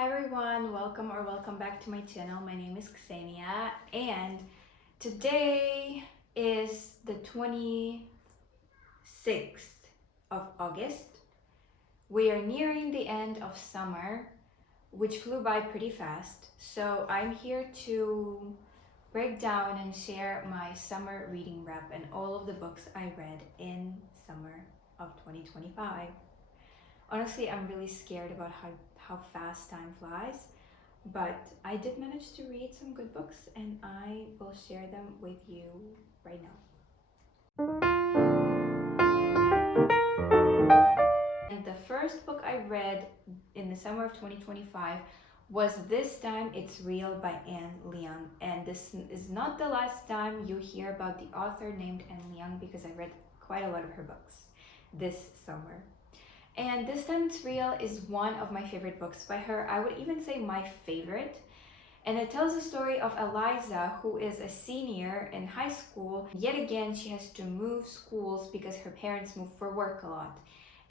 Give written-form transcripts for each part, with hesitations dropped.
Hi everyone, welcome back to my channel. My name is Ksenia and today is the 26th of August. We are nearing the end of summer, which flew by pretty fast. So I'm here to break down and share my summer reading wrap and all of the books I read in summer of 2025. Honestly, I'm really scared about how fast time flies. But I did manage to read some good books and I will share them with you right now. And the first book I read in the summer of 2025 was This Time It's Real by Anne Leung. And this is not the last time you hear about the author named Anne Leung because I read quite a lot of her books this summer. And This Time It's Real is one of my favorite books by her. I would even say my favorite. And it tells the story of Eliza, who is a senior in high school. Yet again, she has to move schools because her parents move for work a lot.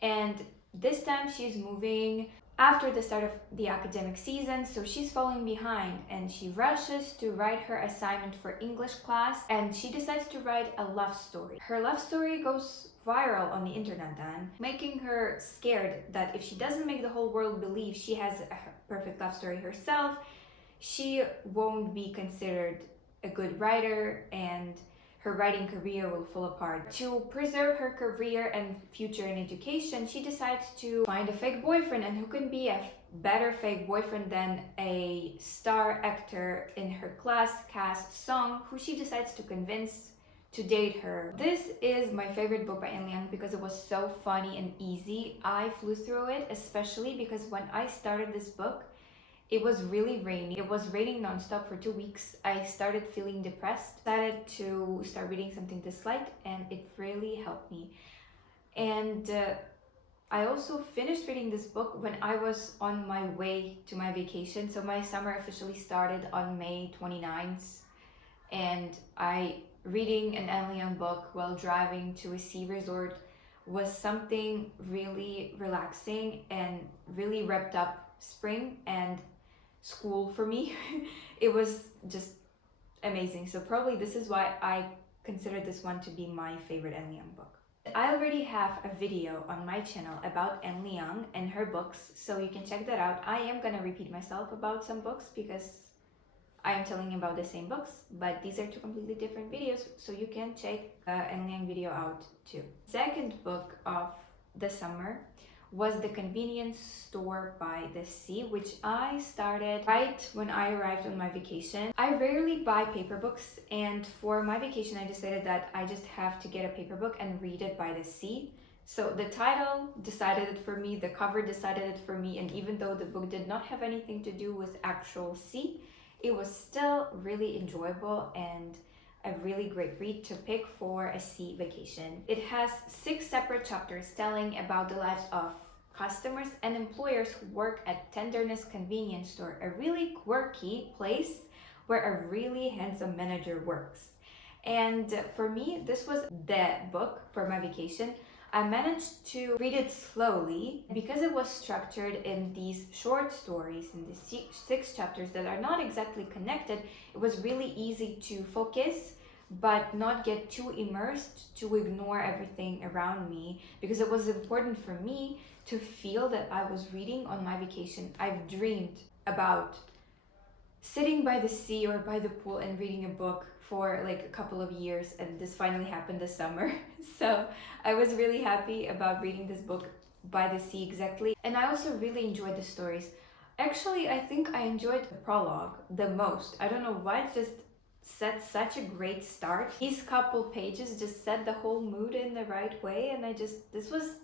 And this time she's moving after the start of the academic season, so she's falling behind and she rushes to write her assignment for English class and she decides to write a love story. Her love story goes viral on the internet then, making her scared that if she doesn't make the whole world believe she has a perfect love story herself, she won't be considered a good writer and her writing career will fall apart. To preserve her career and future in education, she decides to find a fake boyfriend, and who can be a better fake boyfriend than a star actor in her class, Cass Song, who she decides to convince to date her. This is my favorite book by Anne Leung because it was so funny and easy. I flew through it, especially because when I started this book, it was really rainy. It was raining nonstop for 2 weeks. I started feeling depressed. Decided to start reading something this light, and it really helped me. And I also finished reading this book when I was on my way to my vacation. So my summer officially started on May 29th, and reading an Anne Leung book while driving to a sea resort was something really relaxing and really wrapped up spring and school for me. It was just amazing. So probably this is why I consider this one to be my favorite Anne Leung book. I already have a video on my channel about Anne Leung and her books, so you can check that out. I am gonna repeat myself about some books because I am telling you about the same books, but these are two completely different videos, so you can check Anne Leung video out too. Second book of the summer was The Convenience Store by the Sea, which I started right when I arrived on my vacation. I rarely buy paper books, and for my vacation I decided that I just have to get a paper book and read it by the sea. So the title decided it for me, the cover decided it for me, and even though the book did not have anything to do with actual sea, it was still really enjoyable and a really great read to pick for a sea vacation. It has 6 separate chapters telling about the lives of customers and employers who work at Tenderness Convenience Store, a really quirky place where a really handsome manager works. And for me, this was the book for my vacation. I managed to read it slowly because it was structured in these short stories in these 6 chapters that are not exactly connected. It was really easy to focus but not get too immersed to ignore everything around me, because it was important for me to feel that I was reading on my vacation. I've dreamed about sitting by the sea or by the pool and reading a book for like a couple of years, and this finally happened this summer. So I was really happy about reading this book by the sea exactly, and I also really enjoyed the stories. Actually, I think I enjoyed the prologue the most. I don't know why, it just set such a great start. These couple pages just set the whole mood in the right way, and this was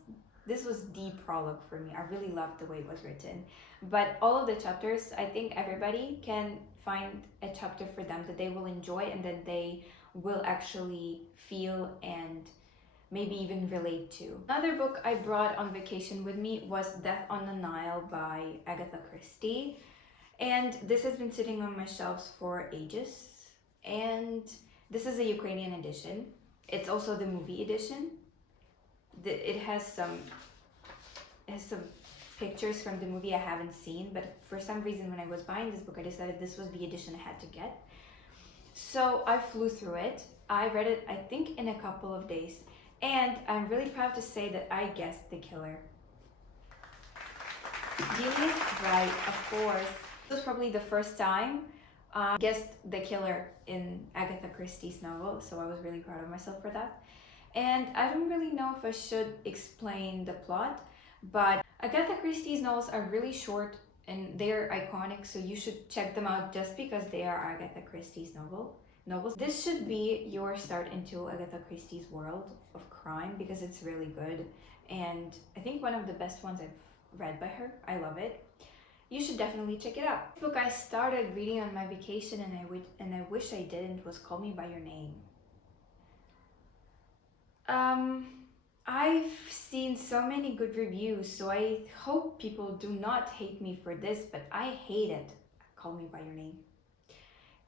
the prologue for me. I really loved the way it was written. But all of the chapters, I think everybody can find a chapter for them that they will enjoy and that they will actually feel and maybe even relate to. Another book I brought on vacation with me was Death on the Nile by Agatha Christie. And this has been sitting on my shelves for ages. And this is a Ukrainian edition. It's also the movie edition. It has some pictures from the movie I haven't seen, but for some reason when I was buying this book, I decided this was the edition I had to get. So I flew through it. I read it, I think, in a couple of days. And I'm really proud to say that I guessed the killer. Genius, right, of course. This was probably the first time I guessed the killer in Agatha Christie's novel, so I was really proud of myself for that. And I don't really know if I should explain the plot, but Agatha Christie's novels are really short and they're iconic, so you should check them out just because they are Agatha Christie's novels. This should be your start into Agatha Christie's world of crime because it's really good, and I think one of the best ones I've read by her. I love it. You should definitely check it out. The book I started reading on my vacation and I wish I didn't was Call Me by Your Name. I've seen so many good reviews, so I hope people do not hate me for this, but I hated Call Me by Your Name.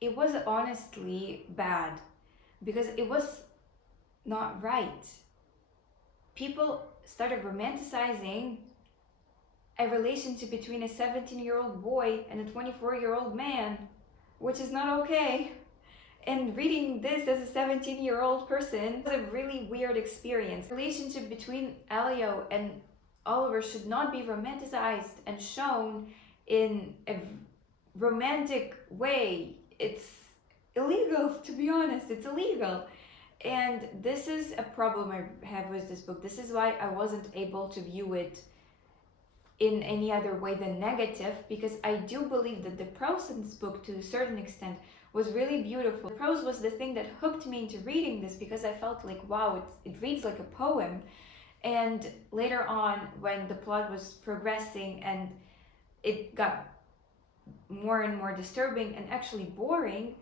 It was honestly bad because it was not right. People started romanticizing a relationship between a 17-year-old boy and a 24-year-old man, which is not okay. And reading this as a 17-year-old person was a really weird experience. The relationship between Elio and Oliver should not be romanticized and shown in a romantic way. It's illegal, to be honest. It's illegal. And this is a problem I have with this book. This is why I wasn't able to view it in any other way than negative, because I do believe that the prose in this book, to a certain extent, was really beautiful. The prose was the thing that hooked me into reading this because I felt like, wow, it reads like a poem. And later on, when the plot was progressing and it got more and more disturbing and actually boring,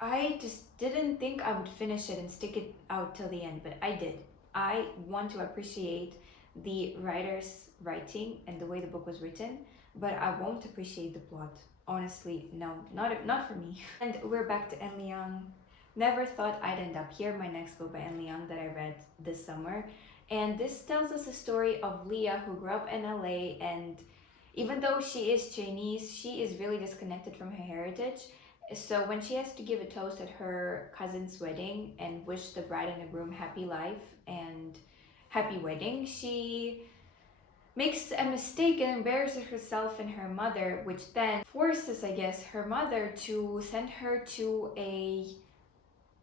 I just didn't think I would finish it and stick it out till the end, but I did. I want to appreciate the writer's writing and the way the book was written, but I won't appreciate the plot. Honestly, no, not for me. And we're back to Anne Leon. Never thought I'd end up here, my next book by Anne Leon that I read this summer. And this tells us a story of Leah, who grew up in LA, and even though she is Chinese, she is really disconnected from her heritage. So when she has to give a toast at her cousin's wedding and wish the bride and the groom happy life and happy wedding, she makes a mistake and embarrasses herself and her mother, which then forces, I guess, her mother to send her to a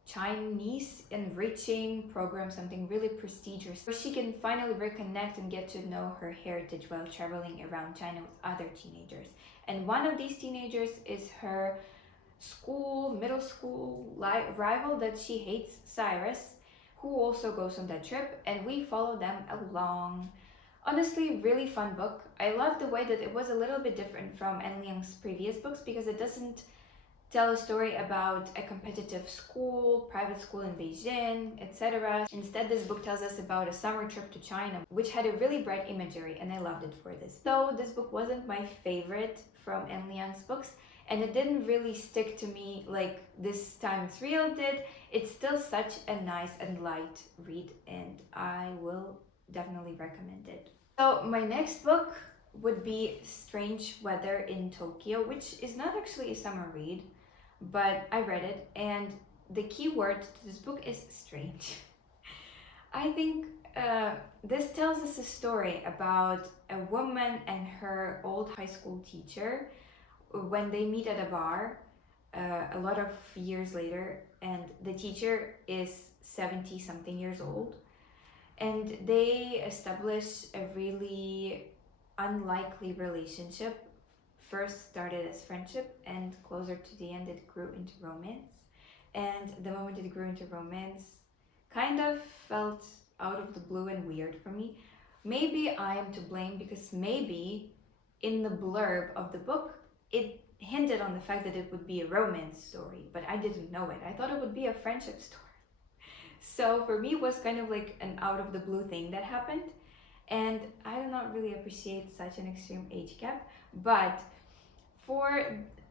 Chinese enriching program, something really prestigious, where she can finally reconnect and get to know her heritage while traveling around China with other teenagers. And one of these teenagers is her middle school rival that she hates, Cyrus, who also goes on that trip, and we follow them along. Honestly, really fun book. I love the way that it was a little bit different from Anne Leon's previous books because it doesn't tell a story about a competitive school, private school in Beijing, etc. Instead, this book tells us about a summer trip to China, which had a really bright imagery, and I loved it for this. Though this book wasn't my favorite from Anne Leon's books, and it didn't really stick to me like This Time It's Real did, it's still such a nice and light read, and I will definitely recommend it. So my next book would be Strange Weather in Tokyo, which is not actually a summer read, but I read it, and the key word to this book is strange. I think this tells us a story about a woman and her old high school teacher when they meet at a bar a lot of years later, and the teacher is 70 something years old, and they establish a really unlikely relationship. First started as friendship, and closer to the end it grew into romance. And the moment it grew into romance kind of felt out of the blue and weird for me. Maybe I am to blame because maybe in the blurb of the book it hinted on the fact that it would be a romance story, but I didn't know it. I thought it would be a friendship story. So for me, it was kind of like an out of the blue thing that happened. And I do not really appreciate such an extreme age gap, but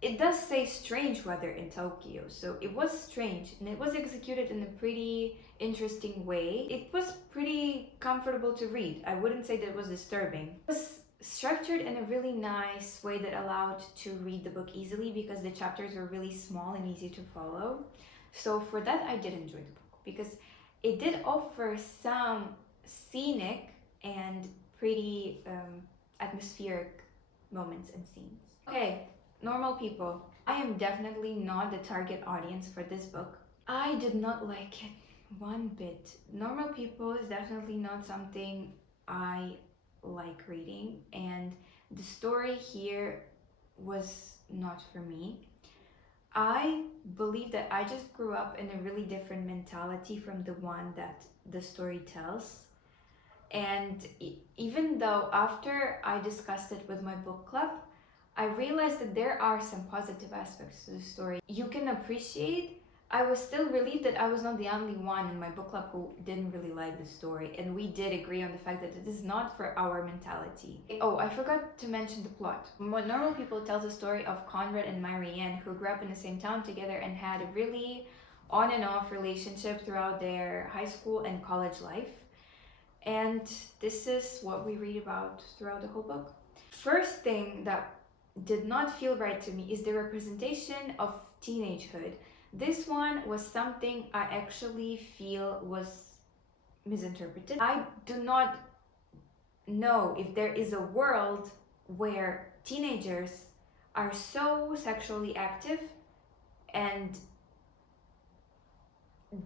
it does say strange weather in Tokyo. So it was strange, and it was executed in a pretty interesting way. It was pretty comfortable to read. I wouldn't say that it was disturbing. It was structured in a really nice way that allowed to read the book easily because the chapters were really small and easy to follow. So for that, I did enjoy the book because it did offer some scenic and pretty atmospheric moments and scenes. Okay, normal people. I am definitely not the target audience for this book. I did not like it one bit. Normal people is definitely not something I like reading, and the story here was not for me. I believe that I just grew up in a really different mentality from the one that the story tells. And even though after I discussed it with my book club, I realized that there are some positive aspects to the story you can appreciate. I was still relieved that I was not the only one in my book club who didn't really like the story, and we did agree on the fact that it is not for our mentality. Oh, I forgot to mention the plot. What Normal People tells the story of Conrad and Marianne, who grew up in the same town together and had a really on and off relationship throughout their high school and college life. And this is what we read about throughout the whole book. First thing that did not feel right to me is the representation of teenagehood. This one was something I actually feel was misinterpreted. I do not know if there is a world where teenagers are so sexually active and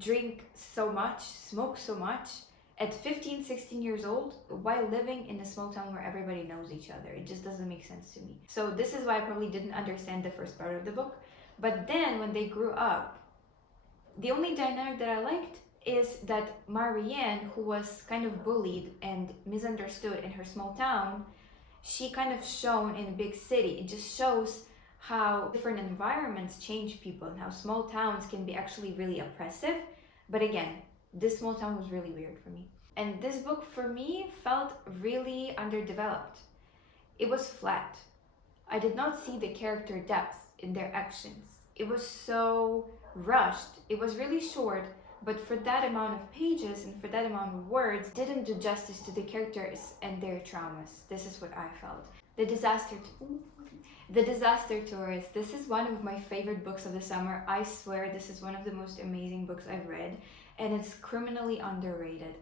drink so much, smoke so much at 15, 16 years old while living in a small town where everybody knows each other. It just doesn't make sense to me. So this is why I probably didn't understand the first part of the book. But then when they grew up, the only dynamic that I liked is that Marianne, who was kind of bullied and misunderstood in her small town, she kind of shone in a big city. It just shows how different environments change people and how small towns can be actually really oppressive. But again, this small town was really weird for me. And this book for me felt really underdeveloped. It was flat. I did not see the character depth in their actions. It was so rushed. It was really short, but for that amount of pages and for that amount of words, didn't do justice to the characters and their traumas. This is what I felt. The Disaster Tourist. This is one of my favorite books of the summer. I swear this is one of the most amazing books I've read, and it's criminally underrated.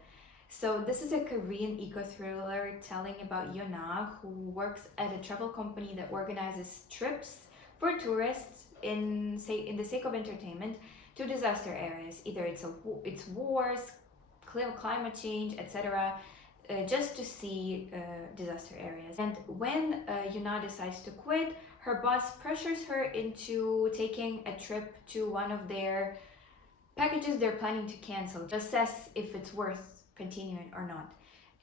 So this is a Korean eco-thriller telling about Yona, who works at a travel company that organizes trips for tourists in the sake of entertainment to disaster areas. Either it's wars, climate change, etc. Just to see disaster areas. And when Yuna decides to quit, her boss pressures her into taking a trip to one of their packages they're planning to cancel to assess if it's worth continuing or not.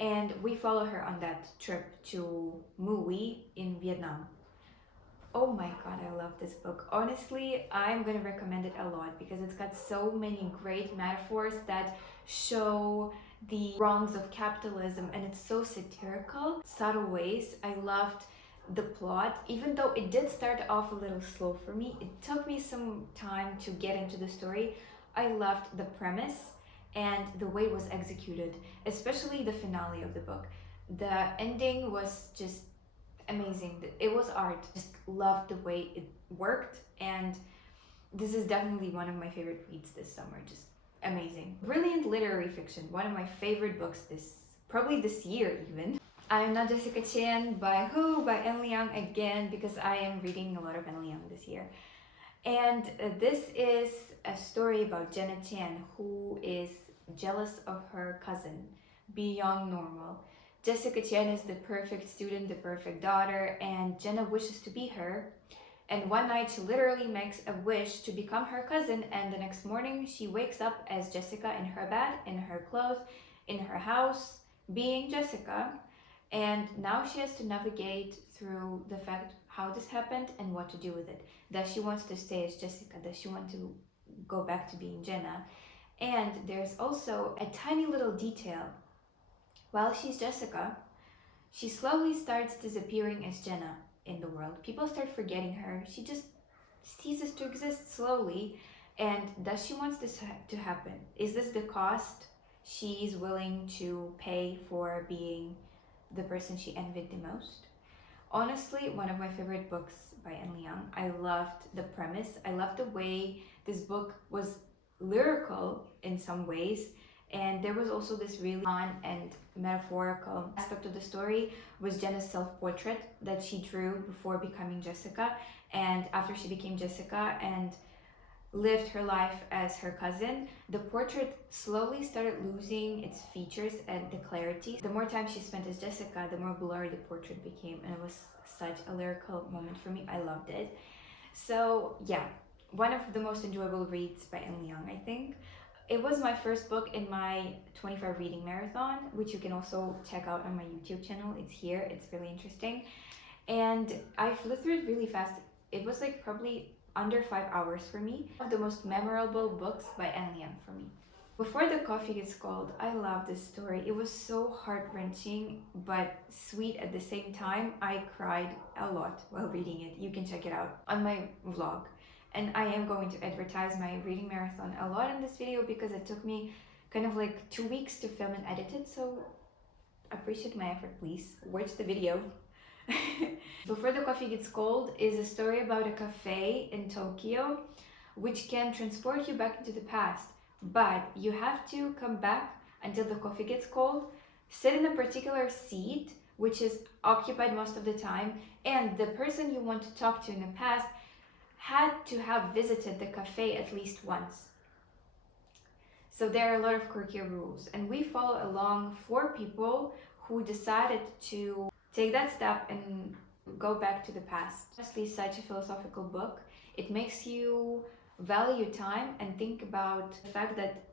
And we follow her on that trip to Mui in Vietnam. Oh my god, I love this book. Honestly, I'm gonna recommend it a lot because it's got so many great metaphors that show the wrongs of capitalism, and it's so satirical, subtle ways. I loved the plot, even though it did start off a little slow for me. It took me some time to get into the story. I loved the premise and the way it was executed, especially the finale of the book. The ending was just amazing. It was art. Just loved the way it worked, and this is definitely one of my favorite reads this summer. Just amazing. Brilliant literary fiction. One of my favorite books probably this year even. I am Not Jessica Chen by who? By En Liang again, because I am reading a lot of En Liang this year. And this is a story about Jenna Chan, who is jealous of her cousin beyond normal. Jessica Chen is the perfect student, the perfect daughter, and Jenna wishes to be her. And one night she literally makes a wish to become her cousin, and the next morning she wakes up as Jessica in her bed, in her clothes, in her house, being Jessica. And now she has to navigate through the fact how this happened and what to do with it. Does she want to stay as Jessica? Does she want to go back to being Jenna? And there's also a tiny little detail. While she's Jessica, she slowly starts disappearing as Jenna in the world. People start forgetting her. She just ceases to exist slowly. And does she want this to happen? Is this the cost she's willing to pay for being the person she envied the most. Honestly, one of my favorite books by Anne Liang. I loved the premise. I loved the way this book was lyrical in some ways, and there was also this really fun and metaphorical aspect of the story was Jenna's self-portrait that she drew before becoming Jessica, and after she became Jessica and lived her life as her cousin, the portrait slowly started losing its features and the clarity. The more time she spent as Jessica, the more blurry the portrait became, and it was such a lyrical moment for me. I loved it. So yeah, one of the most enjoyable reads by Anne Liang, I think. It was my first book in my 25 reading marathon, which you can also check out on my YouTube channel. It's here. It's really interesting. And I flew through it really fast. It was like probably under 5 hours for me. One of the most memorable books by Anne Liang for me. Before the Coffee Gets Cold, I love this story. It was so heart-wrenching but sweet at the same time. I cried a lot while reading it. You can check it out on my vlog. And I am going to advertise my reading marathon a lot in this video because it took me kind of like 2 weeks to film and edit it. So appreciate my effort, please. Watch the video. Before the Coffee Gets Cold is a story about a cafe in Tokyo which can transport you back into the past, but you have to come back until the coffee gets cold, sit in a particular seat which is occupied most of the time, and the person you want to talk to in the past had to have visited the cafe at least once. So there are a lot of quirky rules, and we follow along 4 people who decided to take that step and go back to the past. Honestly, such a philosophical book. It makes you value time and think about the fact that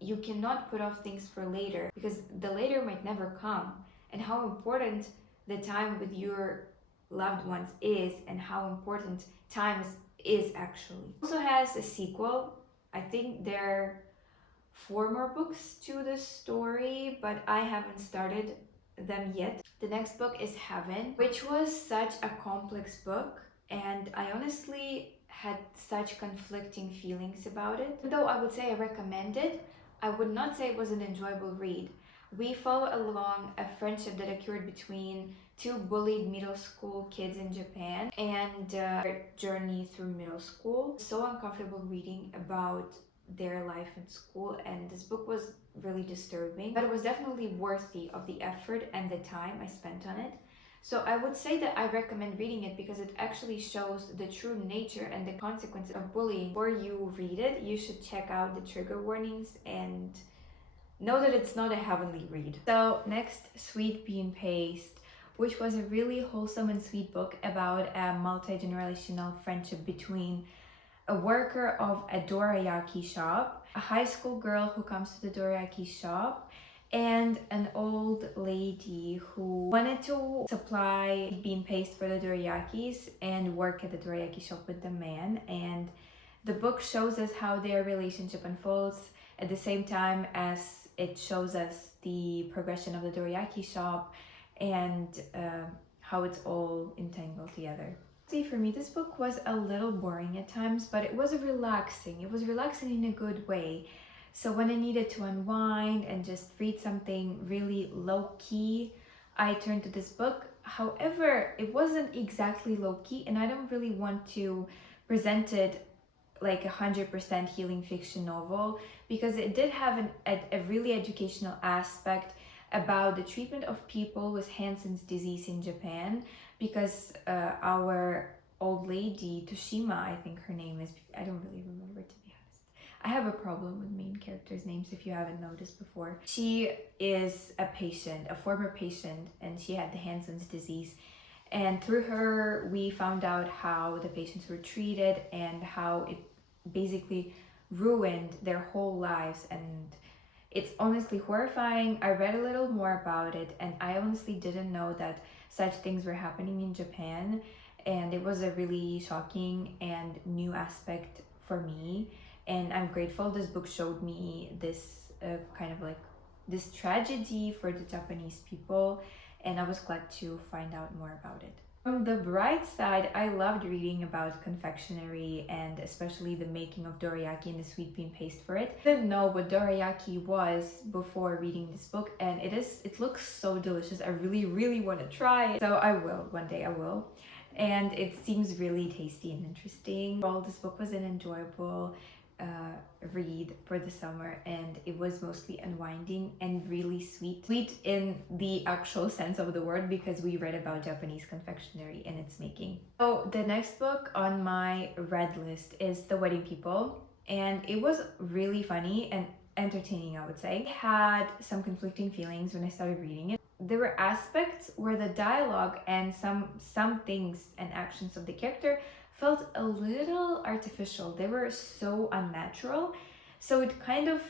you cannot put off things for later because the later might never come, and how important the time with your loved ones is and how important time is actually. It also has a sequel. I think there are 4 more books to the story, but I haven't started them yet. The next book is Heaven, which was such a complex book, and I honestly had such conflicting feelings about it. Though I would say I recommend it, I would not say it was an enjoyable read. We follow along a friendship that occurred between 2 bullied middle school kids in Japan and their journey through middle school. So uncomfortable reading about their life in school, and this book was really disturbing, but it was definitely worthy of the effort and the time I spent on it. So I would say that I recommend reading it because it actually shows the true nature and the consequences of bullying. Before you read it, you should check out the trigger warnings and know that it's not a heavenly read. So next, Sweet Bean Paste, which was a really wholesome and sweet book about a multi-generational friendship between a worker of a dorayaki shop, a high school girl who comes to the dorayaki shop, and an old lady who wanted to supply bean paste for the dorayakis and work at the dorayaki shop with the man. And the book shows us how their relationship unfolds at the same time as it shows us the progression of the dorayaki shop and how it's all entangled together. See, for me, this book was a little boring at times, but it was relaxing. It was relaxing in a good way. So when I needed to unwind and just read something really low-key, I turned to this book. However, it wasn't exactly low-key, and I don't really want to present it like 100% healing fiction novel because it did have a really educational aspect about the treatment of people with Hansen's disease in Japan, because our old lady, Toshima, I think her name is, I don't really remember, to be honest. I have a problem with main characters' names if you haven't noticed before. She is a patient, a former patient, and she had the Hansen's disease. And through her, we found out how the patients were treated and how it basically ruined their whole lives, and it's honestly horrifying. I read a little more about it, and I honestly didn't know that such things were happening in Japan, and it was a really shocking and new aspect for me, and I'm grateful this book showed me this kind of like this tragedy for the Japanese people, and I was glad to find out more about it. From the bright side, I loved reading about confectionery and especially the making of dorayaki and the sweet bean paste for it. I didn't know what dorayaki was before reading this book, and it looks so delicious. I really want to try it. So I will, one day I will. And it seems really tasty and interesting. Overall, this book was an enjoyable read for the summer, and it was mostly unwinding and really sweet. Sweet in the actual sense of the word, because we read about Japanese confectionery and its making. So the next book on my read list is The Wedding People, and it was really funny and entertaining, I would say. I had some conflicting feelings when I started reading it. There were aspects where the dialogue and some things and actions of the character felt a little artificial. They were so unnatural. So it kind of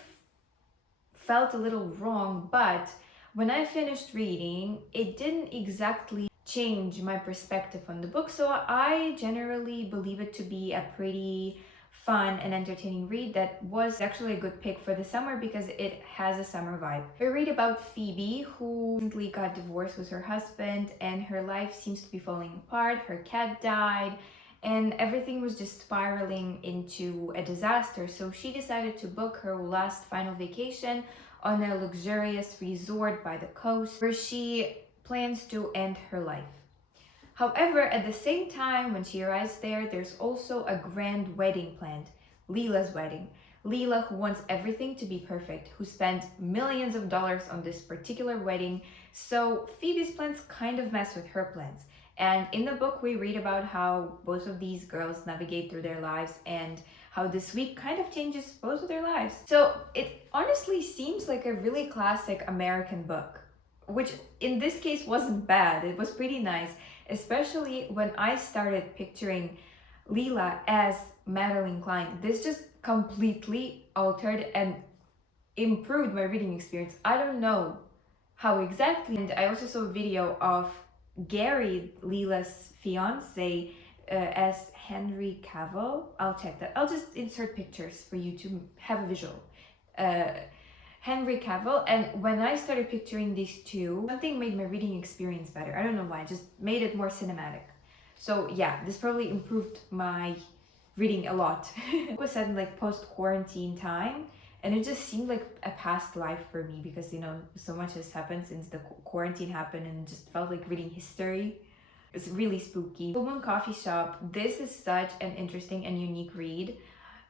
felt a little wrong, but when I finished reading, it didn't exactly change my perspective on the book. So I generally believe it to be a pretty fun and entertaining read that was actually a good pick for the summer because it has a summer vibe. I read about Phoebe, who recently got divorced with her husband and her life seems to be falling apart. Her cat died and everything was just spiraling into a disaster. So she decided to book her last final vacation on a luxurious resort by the coast where she plans to end her life. However, at the same time, when she arrives there, there's also a grand wedding planned, Leela's wedding. Leela, who wants everything to be perfect, who spent millions of dollars on this particular wedding, so Phoebe's plans kind of mess with her plans. And in the book, we read about how both of these girls navigate through their lives and how this week kind of changes both of their lives. So it honestly seems like a really classic American book, which in this case wasn't bad. It was pretty nice, especially when I started picturing Leela as Madeline Klein. This just completely altered and improved my reading experience. I don't know how exactly. And I also saw a video of Gary, Leela's fiance, as Henry Cavill. I'll check that. I'll just insert pictures for you to have a visual. Henry Cavill, and when I started picturing these two, something made my reading experience better. I don't know why, just made it more cinematic. So yeah, this probably improved my reading a lot. It was set in like post-quarantine time, and it just seemed like a past life for me because, you know, so much has happened since the quarantine happened and it just felt like reading history. It's really spooky. Full Moon Coffee Shop. This is such an interesting and unique read.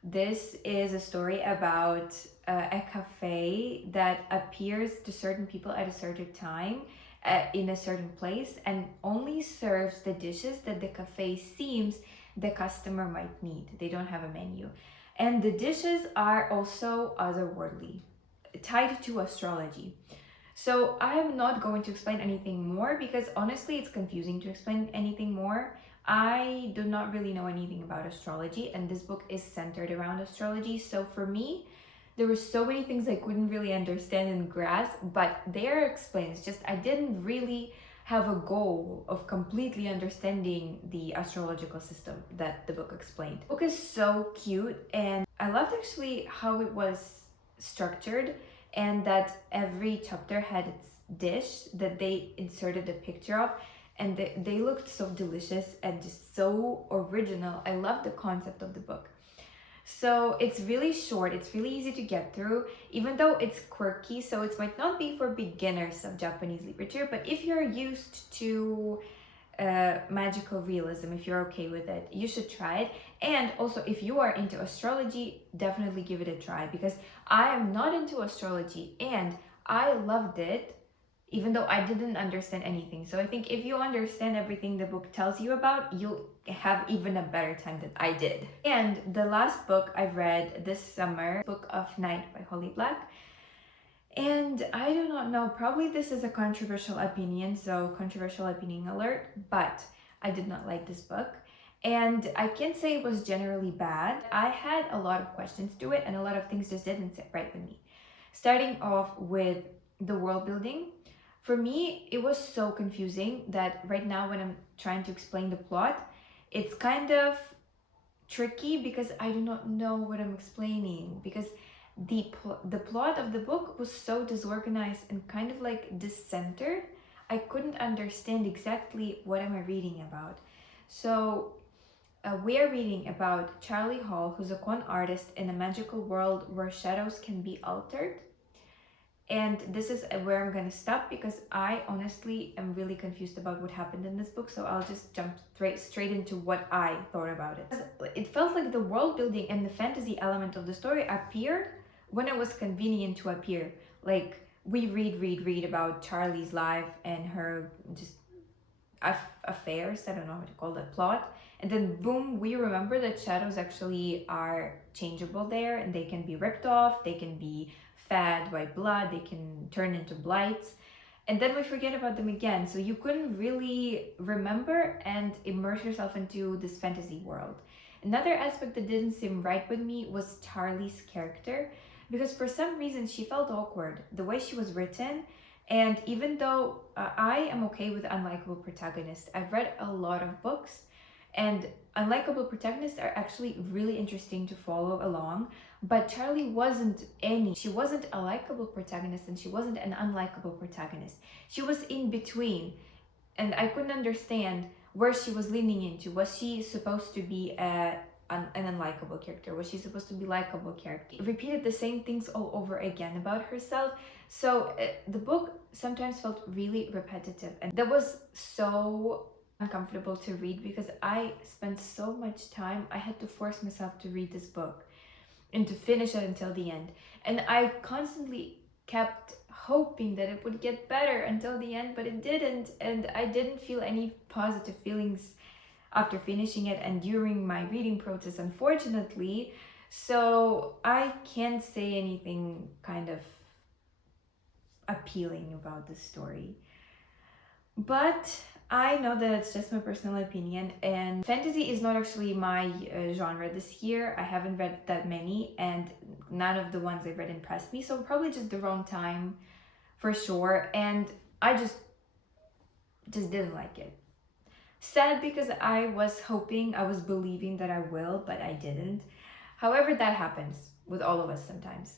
This is a story about a cafe that appears to certain people at a certain time in a certain place and only serves the dishes that the cafe seems the customer might need. They don't have a menu. And the dishes are also otherworldly, tied to astrology. So I'm not going to explain anything more because honestly it's confusing to explain anything more. I do not really know anything about astrology, and this book is centered around astrology. So for me, there were so many things I couldn't really understand and grasp, but they are explained. It's just I didn't really have a goal of completely understanding the astrological system that the book explained. The book is so cute, and I loved actually how it was structured and that every chapter had its dish that they inserted a picture of, and they looked so delicious and just so original. I love the concept of the book. So it's really short, it's really easy to get through, even though it's quirky, so it might not be for beginners of Japanese literature, but if you're used to magical realism, if you're okay with it, you should try it. And also, if you are into astrology, definitely give it a try, because I am not into astrology and I loved it even though I didn't understand anything. So I think if you understand everything the book tells you about, you'll have even a better time than I did. And the last book I read this summer, Book of Night by Holly Black. And I do not know, probably this is a controversial opinion, so controversial opinion alert, but I did not like this book. And I can't say it was generally bad. I had a lot of questions to it and a lot of things just didn't sit right with me. Starting off with the world building. For me, it was so confusing that right now when I'm trying to explain the plot, it's kind of tricky because I do not know what I'm explaining, because the plot of the book was so disorganized and kind of like discentered. I couldn't understand exactly what am I reading about. So we are reading about Charlie Hall, who's a con artist in a magical world where shadows can be altered. And this is where I'm going to stop because I honestly am really confused about what happened in this book. So I'll just jump straight into what I thought about it. It felt like the world building and the fantasy element of the story appeared when it was convenient to appear. Like we read about Charlie's life and her just affairs, I don't know how to call that, plot, and then boom, we remember that shadows actually are changeable there, and they can be ripped off, they can be fed by blood, they can turn into blights, and then we forget about them again. So you couldn't really remember and immerse yourself into this fantasy world. Another aspect that didn't seem right with me was Charlie's character, because for some reason she felt awkward the way she was written. And even though I am okay with unlikable protagonists, I've read a lot of books, and unlikable protagonists are actually really interesting to follow along. But Charlie wasn't any. She wasn't a likable protagonist, and she wasn't an unlikable protagonist. She was in between, and I couldn't understand where she was leaning into. Was she supposed to be an unlikable character? Was she supposed to be likable character? Repeated the same things all over again about herself. So the book sometimes felt really repetitive, and that was so uncomfortable to read because I spent so much time. I had to force myself to read this book and to finish it until the end, and I constantly kept hoping that it would get better until the end, but it didn't, and I didn't feel any positive feelings after finishing it and during my reading process, unfortunately. So I can't say anything kind of appealing about this story. But I know that it's just my personal opinion, and fantasy is not actually my genre this year. I haven't read that many, and none of the ones I read impressed me, so probably just the wrong time for sure. And I just didn't like it. Sad because I was hoping, I was believing that I will, but I didn't. However, that happens with all of us sometimes.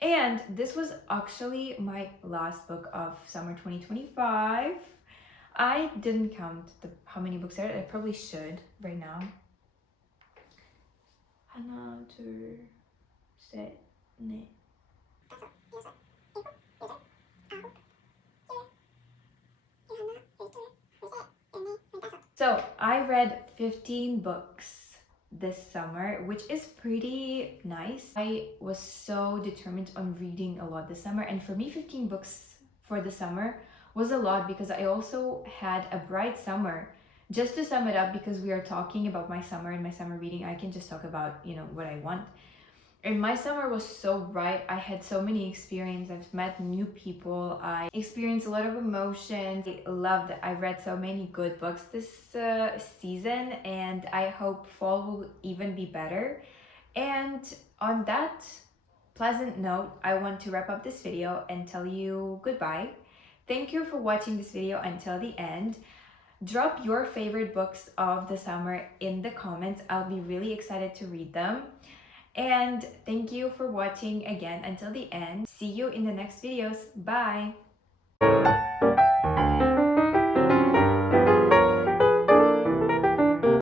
And this was actually my last book of summer 2025. I didn't count how many books I read. I probably should right now. Hana to say ne. So I read 15 books this summer, which is pretty nice. I was so determined on reading a lot this summer, and for me 15 books for the summer was a lot because I also had a bright summer. Just to sum it up, because we are talking about my summer and my summer reading, I can just talk about, what I want. And my summer was so bright. I had so many experiences. I've met new people. I experienced a lot of emotions. I loved it. I read so many good books this season, and I hope fall will even be better. And on that pleasant note, I want to wrap up this video and tell you goodbye. Thank you for watching this video until the end. Drop your favorite books of the summer in the comments. I'll be really excited to read them. And thank you for watching again until the end. See you in the next videos. Bye!